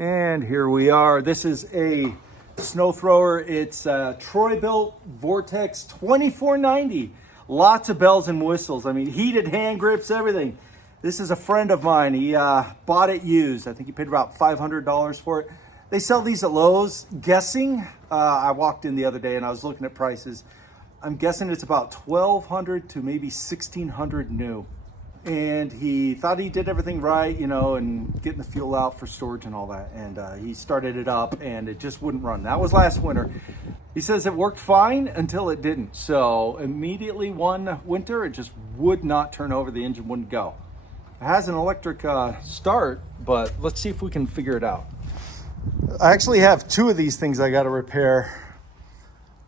And here we are. This is a snow thrower. It's a Troy-Bilt Vortex 2490. Lots of bells and whistles. I mean, heated hand grips, everything. This is a friend of mine. He bought it used. I think he paid about $500 for it. They sell these at Lowe's. Guessing, I walked in the other day and I was looking at prices. I'm guessing it's about $1,200 to maybe $1,600 new. And he thought he did everything right, you know, and getting the fuel out for storage and all that. And he started it up and it just wouldn't run. That was last winter. He says it worked fine until it didn't. So immediately one winter, it just would not turn over. The engine wouldn't go. It has an electric start, but let's see if we can figure it out. I actually have two of these things I got to repair.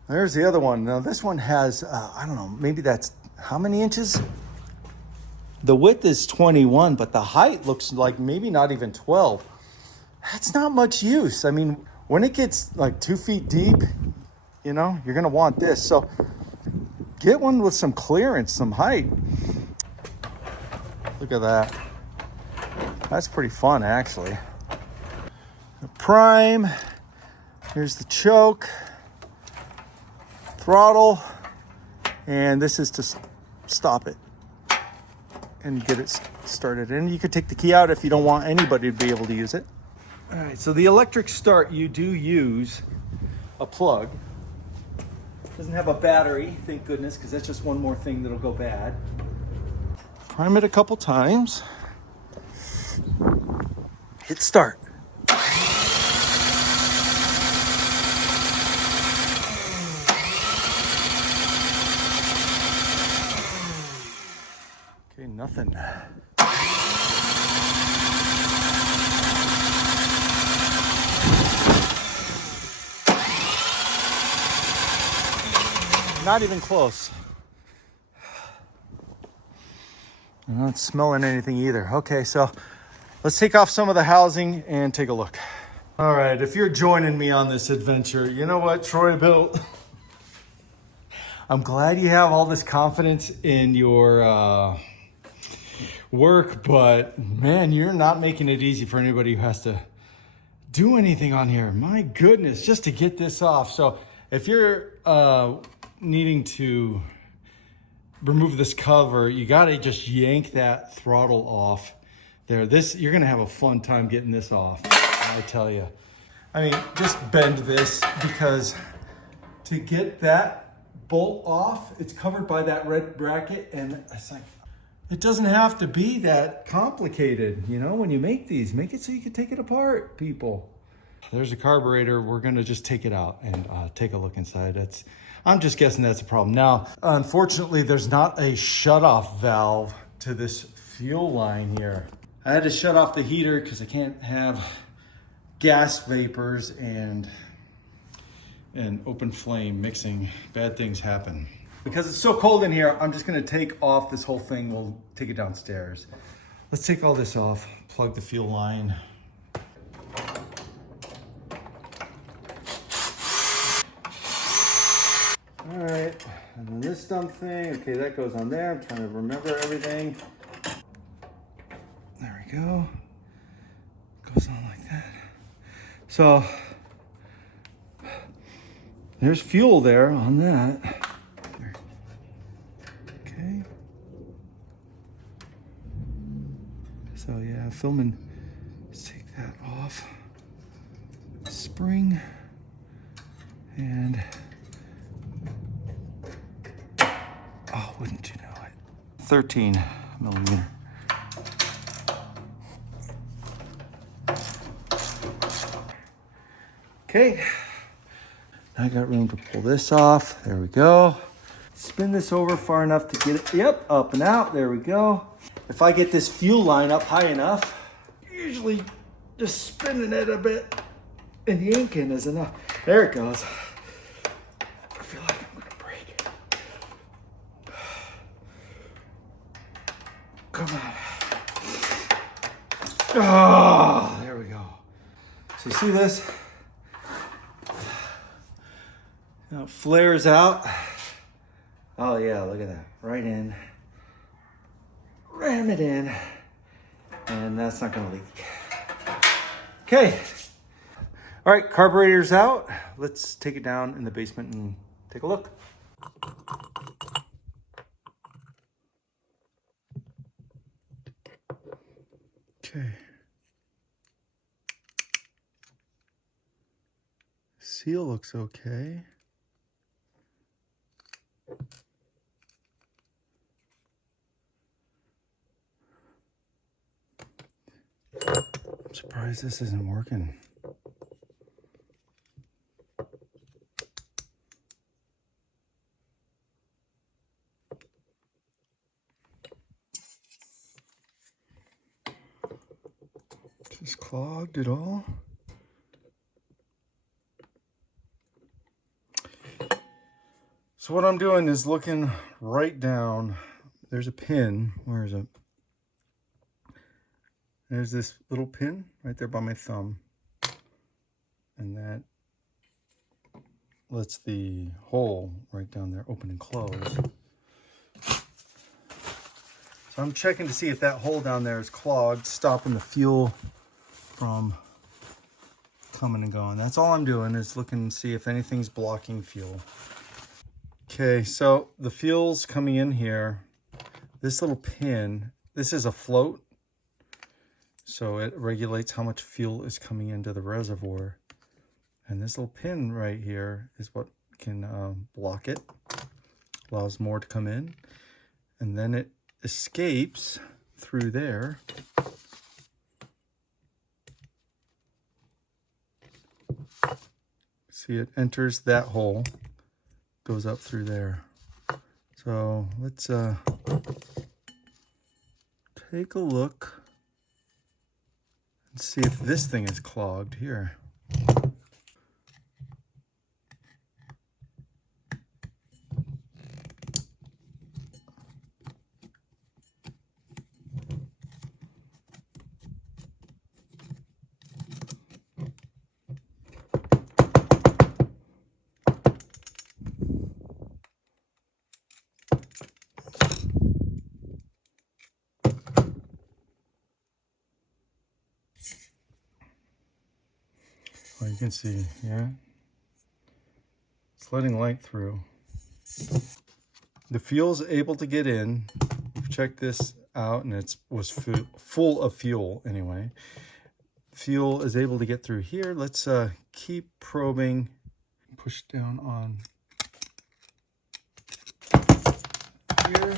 There's the other one. Now this one has, I don't know, maybe that's how many inches? The width is 21, but the height looks like maybe not even 12. That's not much use. I mean, when it gets like 2 feet deep, you know, you're gonna want this. So get one with some clearance, some height. Look at that. That's pretty fun, actually. The prime, here's the choke, throttle, and this is to stop it and get it started. And you could take the key out if you don't want anybody to be able to use it. All right, so the electric start, you do use a plug. Doesn't have a battery, thank goodness, because that's just one more thing that'll go bad. Prime it a couple times. Hit start. Okay, nothing. Not even close. I'm not smelling anything either. Okay, so let's take off some of the housing and take a look. All right, if you're joining me on this adventure, you know what, Troy-Bilt? I'm glad you have all this confidence in your work, but man, you're not making it easy for anybody who has to do anything on here. My goodness, just to get this off. So if you're needing to remove this cover, you gotta just yank that throttle off there. You're gonna have a fun time getting this off, I tell you. I mean, just bend this, because to get that bolt off, it's covered by that red bracket, and it's like, it doesn't have to be that complicated, you know, when you make these. Make it so you can take it apart, people. There's a carburetor. We're gonna just take it out and take a look inside. I'm just guessing that's a problem. Now, unfortunately, there's not a shutoff valve to this fuel line here. I had to shut off the heater because I can't have gas vapors and open flame mixing. Bad things happen. Because it's so cold in here, I'm just gonna take off this whole thing. We'll take it downstairs. Let's take all this off, plug the fuel line. All right, and then this dumb thing, okay, that goes on there. I'm trying to remember everything. There we go. Goes on like that. So, there's fuel there on that. Okay. So yeah, filming, let's take that off. Spring, and oh, wouldn't you know it? 13 millimeter. Okay, I got room to pull this off. There we go. Spin this over far enough to get it, yep, up and out. There we go. If I get this fuel line up high enough, usually just spinning it a bit and yanking is enough. There it goes. I feel like I'm gonna break. Come on. Oh, there we go. So you see this? Now it flares out. Oh yeah, look at that. Right in. Ram it in. And that's not gonna leak. Okay, All right, carburetor's out. Let's take it down in the basement and take a look. Okay. Seal looks okay. I'm surprised this isn't working. Just clogged it all. So what I'm doing is looking right down. There's a pin. Where is it? There's this little pin right there by my thumb. And that lets the hole right down there open and close. So I'm checking to see if that hole down there is clogged, stopping the fuel from coming and going. That's all I'm doing, is looking to see if anything's blocking fuel. Okay, so the fuel's coming in here. This little pin, this is a float, so it regulates how much fuel is coming into the reservoir. And this little pin right here is what can block it, allows more to come in. And then it escapes through there. See, it enters that hole, goes up through there. So let's take a look and see if this thing is clogged here. Well, you can see, yeah, it's letting light through. The fuel's able to get in. We've checked this out, and it was full of fuel anyway. Fuel is able to get through here. Let's keep probing. Push down on here,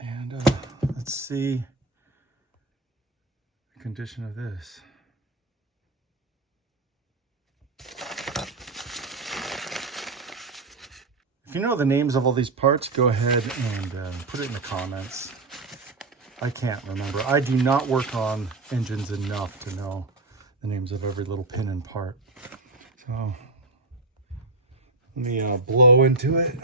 and let's see the condition of this. If you know the names of all these parts, go ahead and put it in the comments. I can't remember. I do not work on engines enough to know the names of every little pin and part. So let me blow into it.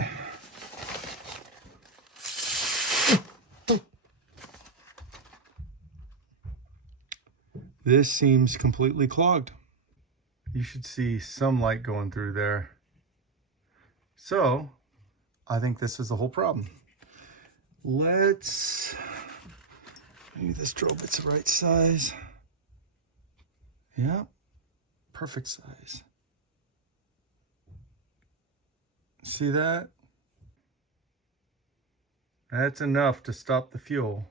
This seems completely clogged. You should see some light going through there. So I think this is the whole problem. Let's, maybe this drill bit's the right size. Yeah, perfect size. See that? That's enough to stop the fuel.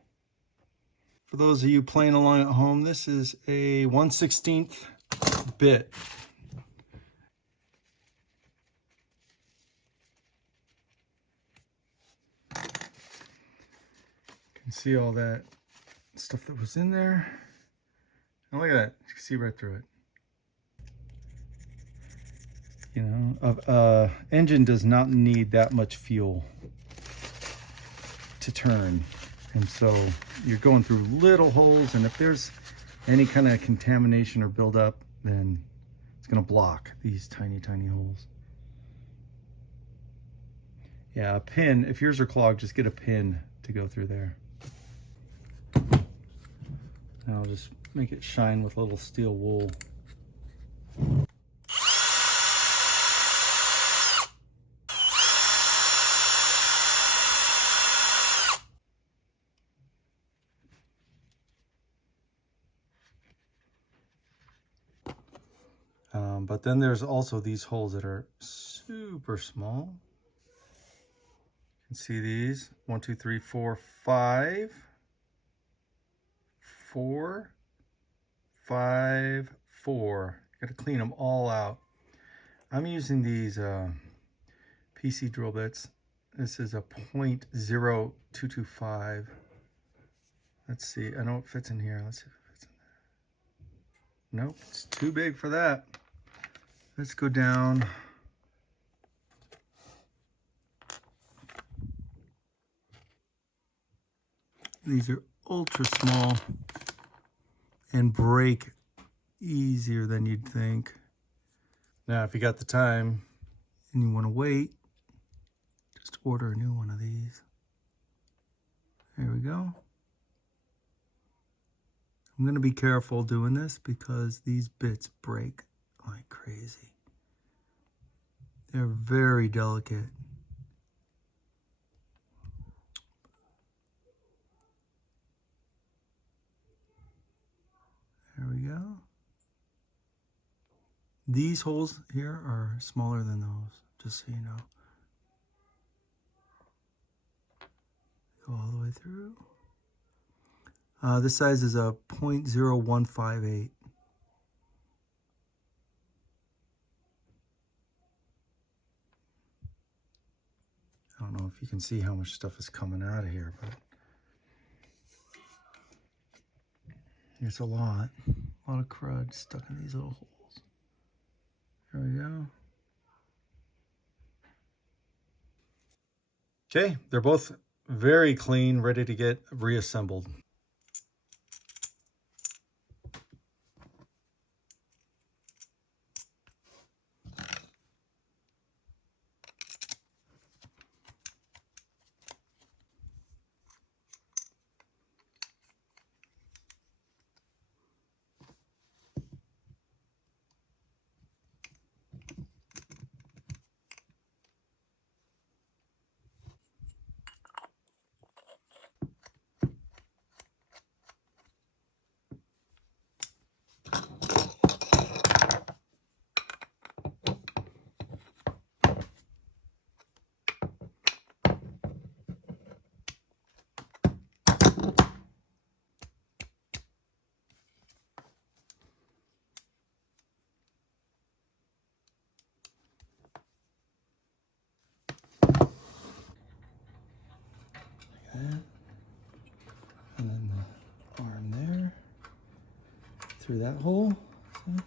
For those of you playing along at home, this is a 1/16 bit. You can see all that stuff that was in there. And look at that, you can see right through it. You know, engine does not need that much fuel to turn. And so you're going through little holes, and if there's any kind of contamination or buildup, then it's gonna block these tiny, tiny holes. Yeah, a pin, if yours are clogged, just get a pin to go through there. Now I'll just make it shine with a little steel wool. But then there's also these holes that are super small. You can see these, 1, 2, 3, 4, 5, 4, 5, 4. You gotta clean them all out. I'm using these PC drill bits. This is a 0.0225. Let's see, I know it fits in here. Let's see if it fits in there. Nope, it's too big for that. Let's go down. These are ultra small and break easier than you'd think. Now, if you got the time and you want to wait, just order a new one of these. There we go. I'm going to be careful doing this because these bits break like crazy. They're very delicate. There we go. These holes here are smaller than those, just so you know. Go all the way through. This size is a 0.0158. I don't know if you can see how much stuff is coming out of here, but there's a lot of crud stuck in these little holes. There we go. Okay, they're both very clean, ready to get reassembled. And then the arm there, through that hole. See? Make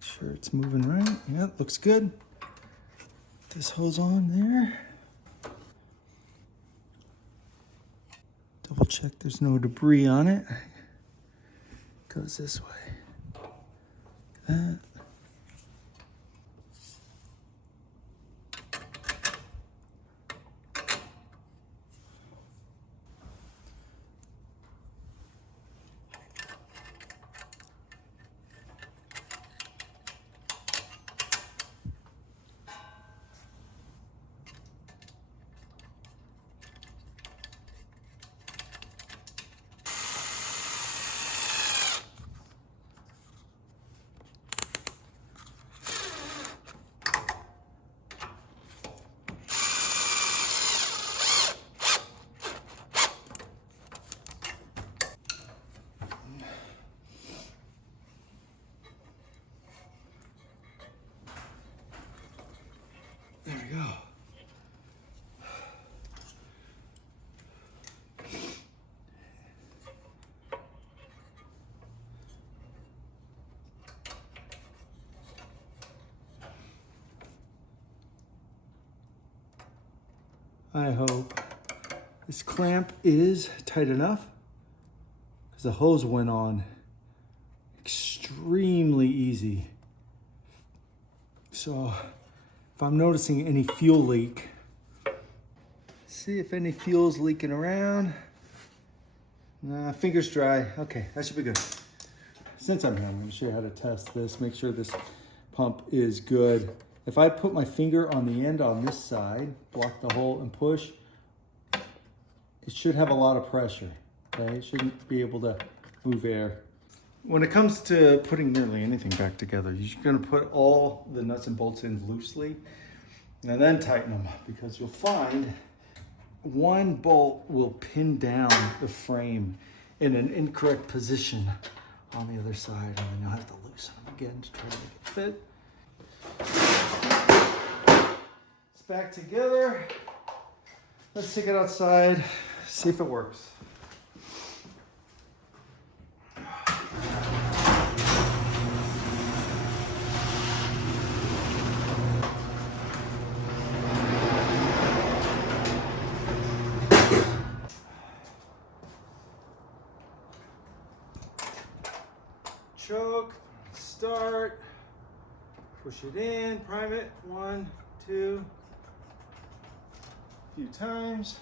sure it's moving right. Yeah, looks good. This hole's on there. Double check there's no debris on it. Goes this way. Like that. There we go. I hope this clamp is tight enough because the hose went on extremely easy. So if I'm noticing any fuel leak, see if any fuel's leaking around. Nah, fingers dry. Okay, that should be good. Since I'm here, I'm going to show you how to test this, make sure this pump is good. If I put my finger on the end on this side, block the hole and push, it should have a lot of pressure. Okay, it shouldn't be able to move air. When it comes to putting nearly anything back together, you're gonna put all the nuts and bolts in loosely and then tighten them, because you'll find one bolt will pin down the frame in an incorrect position on the other side, and then you'll have to loosen them again to try to make it fit. It's back together. Let's take it outside, see if it works. Choke, start, push it in, prime it, 1, 2, a few times.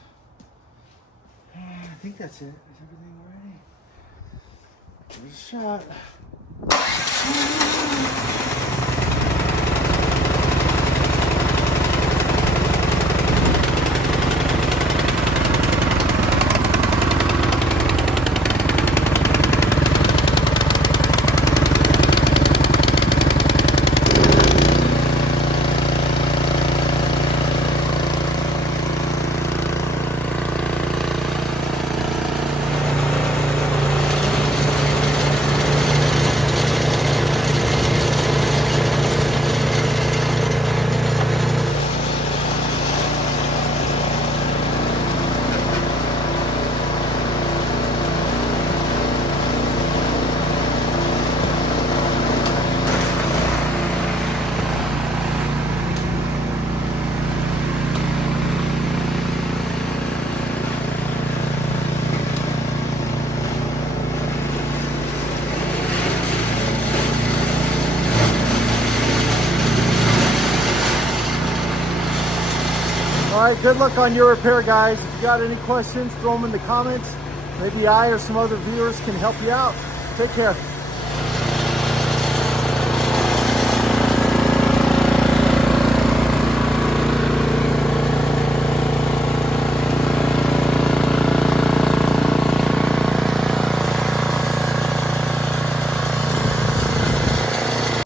I think that's it. Is everything ready? Give it a shot. All right, good luck on your repair, guys. If you got any questions, throw them in the comments. Maybe I or some other viewers can help you out. Take care.